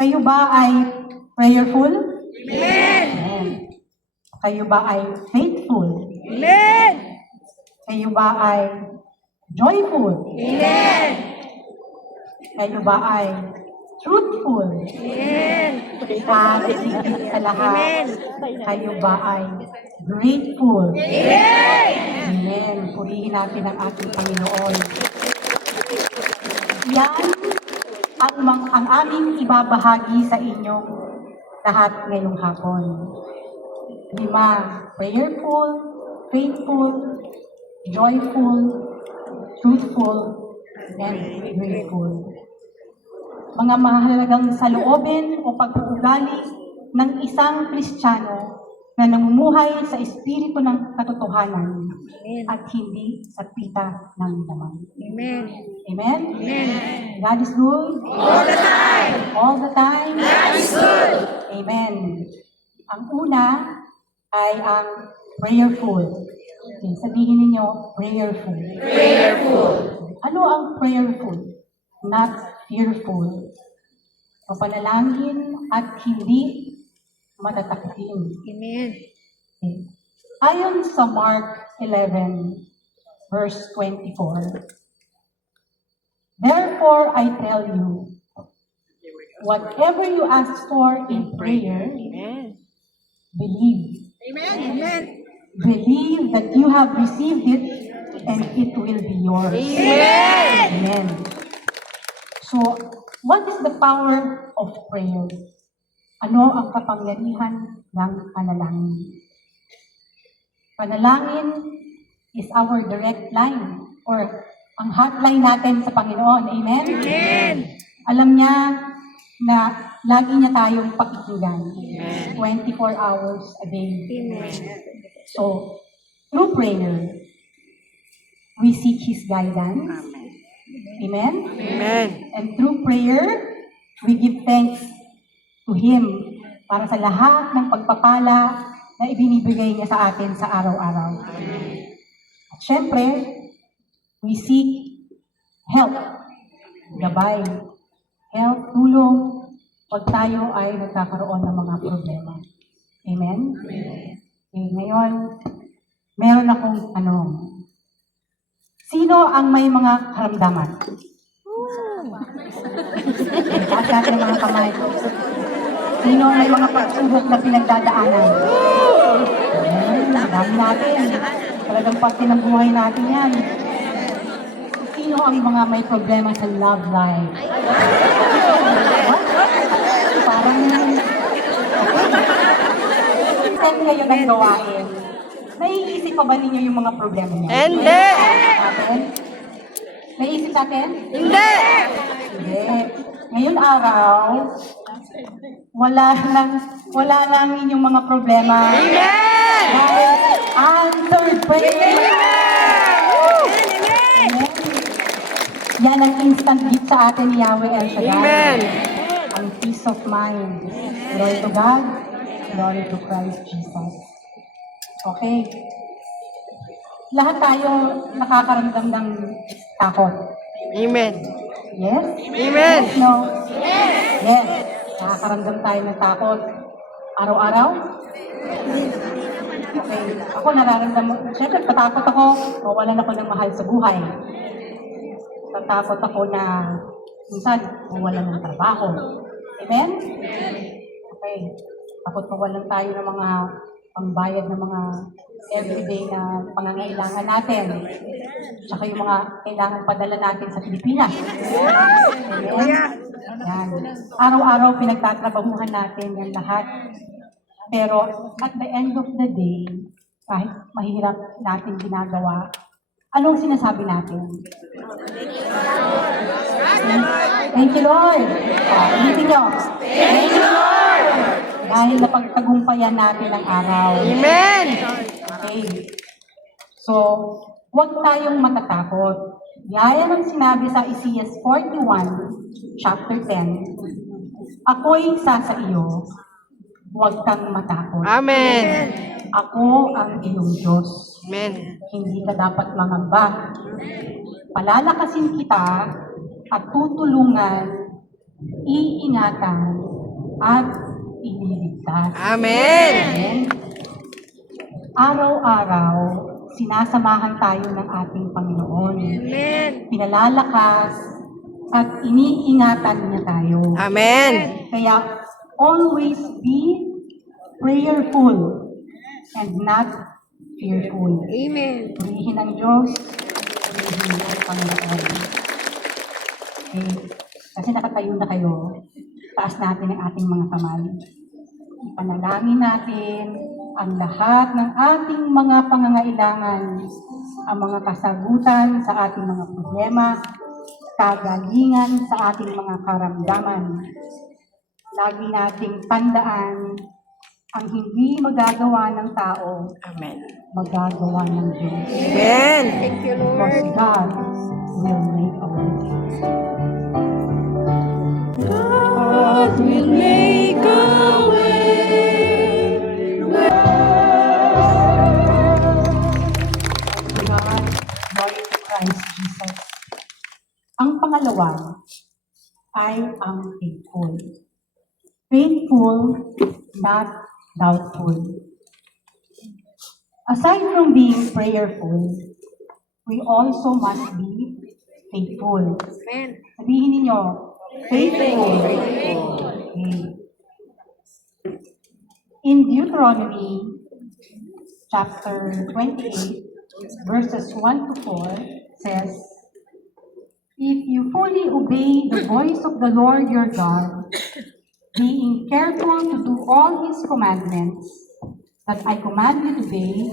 Kayo ba ay prayerful? Amen. Amen. Kayo ba ay faithful? Amen. Kayo ba ay joyful? Amen. Kayo ba ay truthful? Amen. At higit sa lahat, Amen. kayo ba ay grateful? Amen. Amen. Purihin natin ang ating Panginoon. Yan ang aming ibabahagi sa inyong lahat ngayong hapon. 5, prayerful, faithful, joyful, truthful, and grateful. Mga mahalagang saloobin o pag-uugali ng isang Kristiyano na namumuhay sa espiritu ng katotohanan at hindi sa pita ng laman. Amen. Amen? Amen. God is good. All the time. All the time. God is good. Amen. Ang una ay ang prayerful. Okay, sabihin ninyo, prayerful. Prayerful. Ano ang prayerful? Not fearful. Papanalangin at hindi matatakutin. Amen. Okay. Ayon sa Mark 11, verse 24, therefore I tell you, whatever you ask for in prayer, Amen. believe. Amen. Amen. Believe that you have received it and it will be yours. Amen. Amen. So, what is the power of prayer? Ano ang kapangyarihan ng panalangin? Panalangin is our direct line or ang hotline natin sa Panginoon. Amen? Amen. Alam niya na lagi niya tayong pakikinggan. 24 hours a day. Amen. So, through prayer, we seek His guidance. Amen? Amen. And through prayer, we give thanks to Him para sa lahat ng pagpapala na ibinibigay niya sa atin sa araw-araw. At syempre, we seek help, gabay, help, tulong, pag tayo ay nagkakaroon ng mga problema. Amen? Okay, ngayon, meron akong tanong. Sino ang may mga karamdaman? Taas natin ang mga kamay. Sino ang may mga pagsubok na pinagdadaanan? Dami natin. Talagang parte ng buhay natin yan. Sino ang mga may problema sa love life? What? Parang saan kayo nang gawain? Naiisip pa ba ninyo yung mga problema niyo? Hindi. Natin? Naiisip natin? Hindi. Hindi. Ngayon araw, wala lang inyong mga problema. Amen. Dahil answered prayer. Amen. Yan ang instant gift sa atin ni Yahweh El Shaddai. Amen. Ang peace of mind. Glory to God. Glory to Christ Jesus. Okay. Lahat tayo nakakaramdam ng takot. Amen. Yes? Amen. Yes, no? Yes. Nakakaramdam tayo ng takot. Araw-araw? Okay. Ako nararamdam, siyempre patakot ako, mawalan ako ng mahal sa buhay. Tatakot ako na minsan mawalan ng trabaho. Amen? Okay. Takot mawalan tayo ng mga pambayad ng mga everyday na pangangailangan natin. Tsaka yung mga kailangan padala natin sa Pilipinas. Amen? Yan. Araw-araw pinagtatrabahuhan natin yan lahat. Pero at the end of the day, kahit mahirap natin ginagawa, anong sinasabi natin? Thank you, Lord. Ulitin nyo. Thank you, Lord. Dahil napagtagumpayan natin ang araw. Amen. Okay. So, huwag tayong matatakot. Gaya ng sinabi sa Isaiah 41, chapter 10, ako'y isa sa iyo, huwag kang matakot. Amen. Ako ang iyong Diyos. Amen. Hindi ka dapat mangamba. Palalakasin kita at tutulungan iingatan, at ililigtas. Amen. Amen. Araw-araw, sinasamahan tayo ng ating Panginoon. Amen. Pinalalakas at iniingatan niya tayo. Amen. Kaya always be prayerful and not fearful. Amen. Purihin ng Diyos, purihin ng Panginoon. Okay. Kasi nakatayo na kayo, taas natin ang ating mga kamay. Ipanalangin natin ang lahat ng ating mga pangangailangan, ang mga kasagutan sa ating mga problema, kagalingan sa ating mga karamdaman. Lagi nating tandaan, ang hindi magagawa ng tao, Amen. magagawa ng Diyos. Amen. Thank you, Because God will make a way. God will make a way. God, glory to Christ Jesus. Ang pangalawa ay ang faithful. Faithful, not doubtful. Aside from being prayerful, we also must be faithful. Amen. Sabihin ninyo, faithful. Okay. In Deuteronomy chapter 28, verses 1 to 4 says, if you fully obey the voice of the Lord your God, being careful to do all his commandments that I command you today,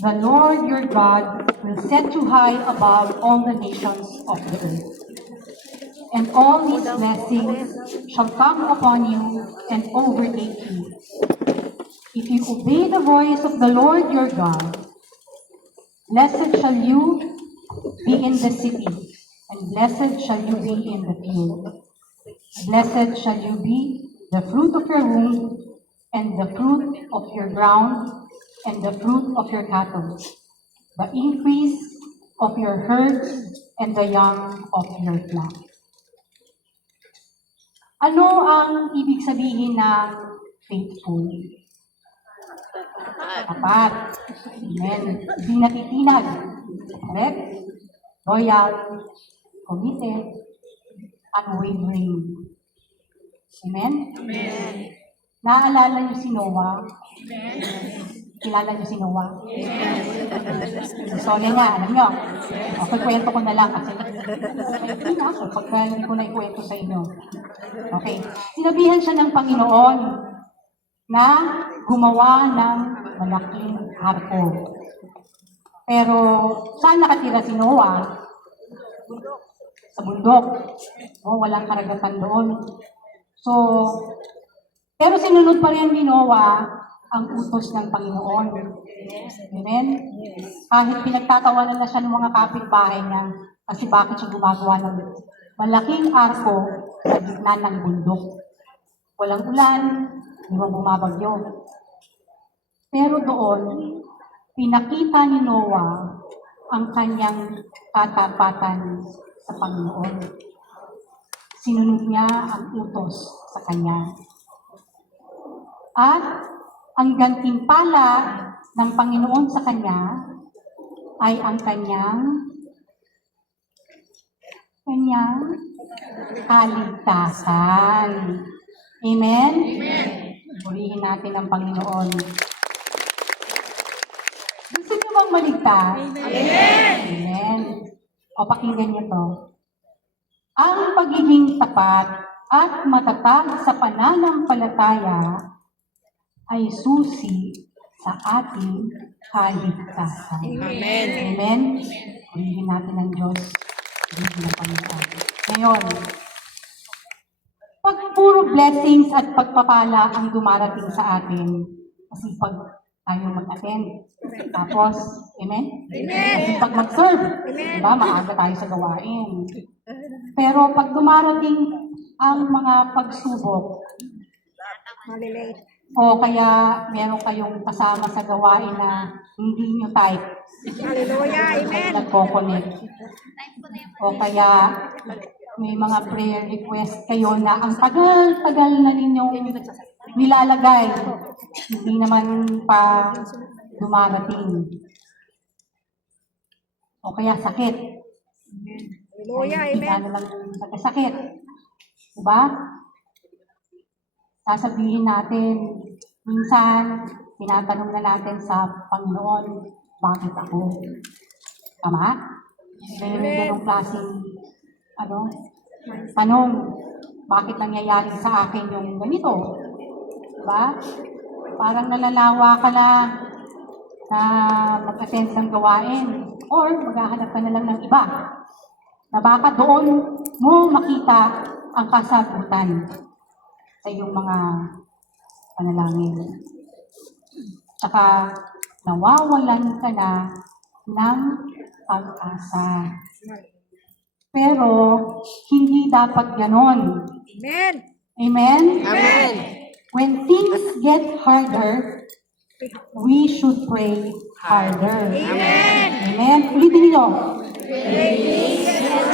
the Lord your God will set you high above all the nations of the earth. And all these blessings shall come upon you and overtake you, if you obey the voice of the Lord your God. Blessed shall you be in the city, and blessed shall you be in the field. Blessed shall you be the fruit of your womb, and the fruit of your ground, and the fruit of your cattle, the increase of your herds, and the young of your flock. Ano ang ibig sabihin ng faithful? Tapat. Amen. Hindi natitinag. Correct? Loyal, committed, unwavering. Amen? Amen. Naalala niyo si Noah? Kilala niyo si Noah? Sorry nga, alam niyo. O, kwento ko na lang kasi hindi na ako pagka hindi ko na ikwento sa inyo. Okay. Sinabihan siya ng Panginoon na gumawa ng malaking arko. Pero saan nakatira si Noah? Sa bundok. O, walang karagatan doon. So, pero sinunod pa rin ni Noah ang utos ng Panginoon. Amen? Kahit pinagtatawanan na siya ng mga kapitbahay niya, kasi bakit siya gumagawa ng malaking arko sa gitna ng bundok. Walang ulan, hindi mo bumabagyo. Pero doon, pinakita ni Noah ang kanyang katapatan sa Panginoon. Sinunod niya ang utos sa kanya. At ang gantimpala ng Panginoon sa kanya ay ang kanyang kaligtasan. Amen? Amen. Purihin natin ang Panginoon. Gusto niyo bang maligtas? Amen. Amen. O pakinggan niyo to. Ang pagiging tapat at matatag sa pananampalataya ay susi sa ating kaligtasan. Amen. Amen? Purihin natin ang Diyos. Purihin ang Panginoon. Ngayon, pag puro blessings at pagpapala ang dumarating sa atin, kasi pag tayo mag-attend, tapos, amen? Amen. Kasi pag mag-serve, diba, maaga tayo sa gawain. Pero pag dumarating ang mga pagsubok, o kaya meron kayong kasama sa gawain na hindi nyo type, Hallelujah. Amen. nagko-connect, o kaya may mga prayer request kayo na ang tagal-tagal na ninyong nilalagay, hindi naman pa dumarating. O kaya sakit. Hallelujah, Ay, amen. ano lang nagkasakit. Diba? Sasabihin natin, minsan, tinatanong na natin sa Panginoon, bakit ako? Tama? May ganong klaseng, tanong, bakit nangyayari sa akin yung ganito? Diba? Parang nalalawa ka na mag-attend ng gawain or maghahanap ka na lang ng iba na baka doon mo makita ang kasagutan sa iyong mga panalangin. Tsaka nawawalan ka na ng pag-asa. Pero hindi dapat ganon. Amen. Amen? Amen. When things get harder, we should pray harder. Amen. Amen? Ulitin niyo.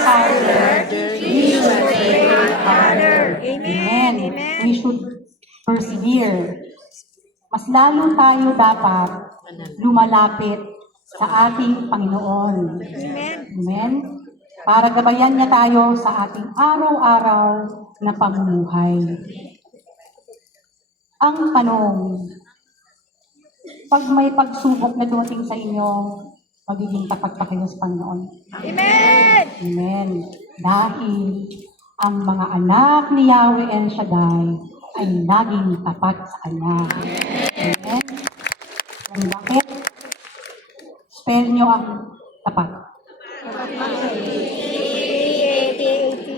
Harder. Amen. Amen. We should persevere. Mas lalo tayo dapat lumalapit sa ating Panginoon. Amen. Amen? Para gabayan niya tayo sa ating araw-araw na pamumuhay. Ang tanong, pag may pagsubok na dumating sa inyo, magiging tapat pa kayo sa Panginoon. Amen. Amen. Dahil ang mga anak ni Yahweh El Shaddai ay laging tapat sa Kanya. Amen. And bakit? Spell nyo ang tapat.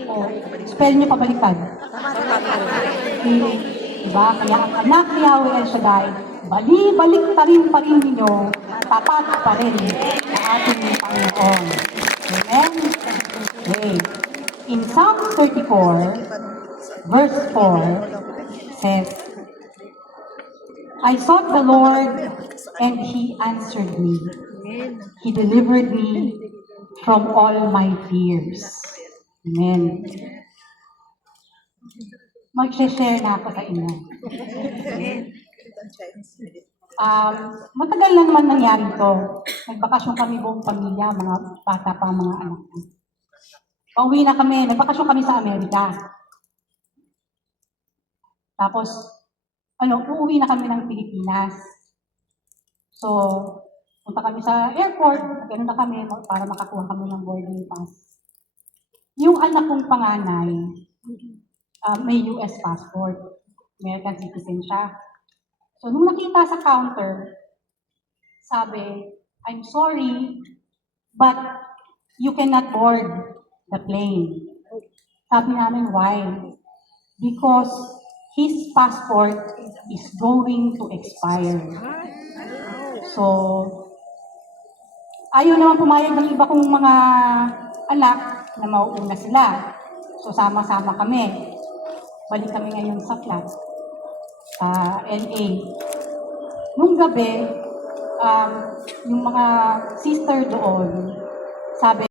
O, spell nyo pabaliktad. Diba? Kaya ang anak ni Yahweh El Shaddai, balik pa rin ninyo, tapat pa rin sa ating Panginoon. Amen? Okay. In Psalm 34, verse 4, says, I sought the Lord, and He answered me. He delivered me from all my fears. Amen. Mag-share na ako sa inyo. Matagal na naman nangyari ito. Nagbakasyon kami buong pamilya, mga bata pa, mga anak ko. Pauwi na kami, nagbakasyon kami sa Amerika. Tapos, uuwi na kami ng Pilipinas. So, punta kami sa airport, ganoon na kami para makakuha kami ng boarding pass. Yung anak kong panganay, may US passport, American citizen siya. So, nung nakita sa counter, sabi, I'm sorry, but you cannot board the plane. Sabi namin, why? Because his passport is going to expire. So, ayaw naman pumayag ng iba kong mga anak na mauuna sila. So, sama-sama kami. Balik kami ngayon sa flat sa LA. Nung gabi, yung mga sister doon, sabi,